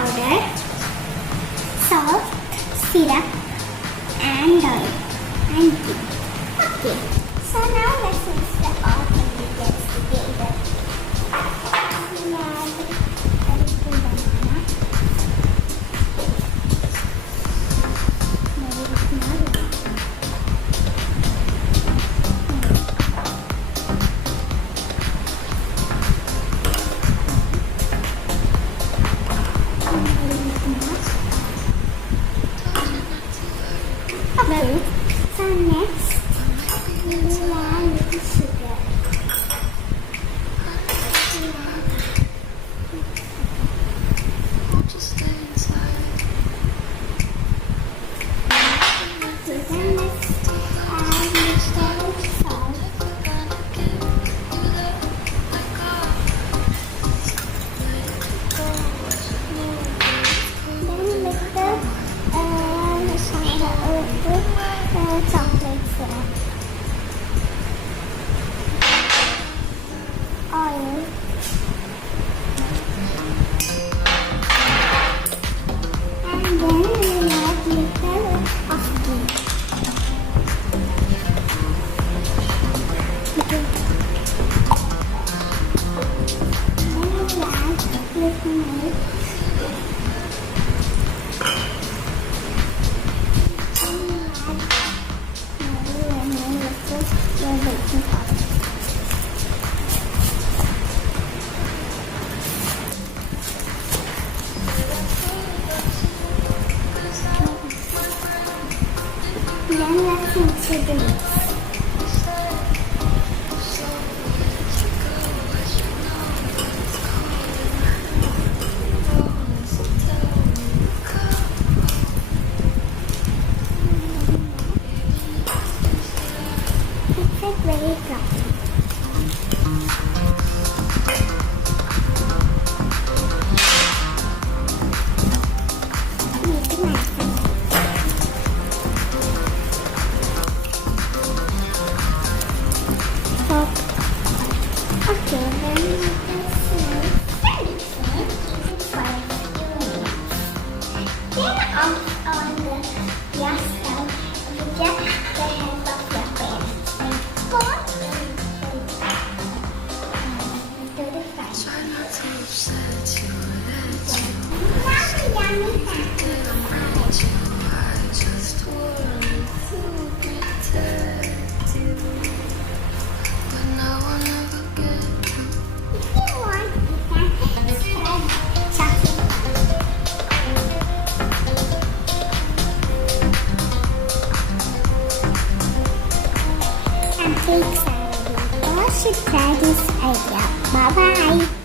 powder, salt, syrup, and oil, and ghee. Okay, so now let's mix the all ingredients together. We add a little banana. Maybe it's not. Okay, so next we will add little sugar. Okay, then let's add little salt. Then little chocolate syrup, oil, and then we add little of ghee. Then we add little milk. Baking powder. Then let's mix it in. It's very fluffy. Make it nice. Okay, then let's then on the gas stove, you get the head of your pan. Should try this idea. Bye bye.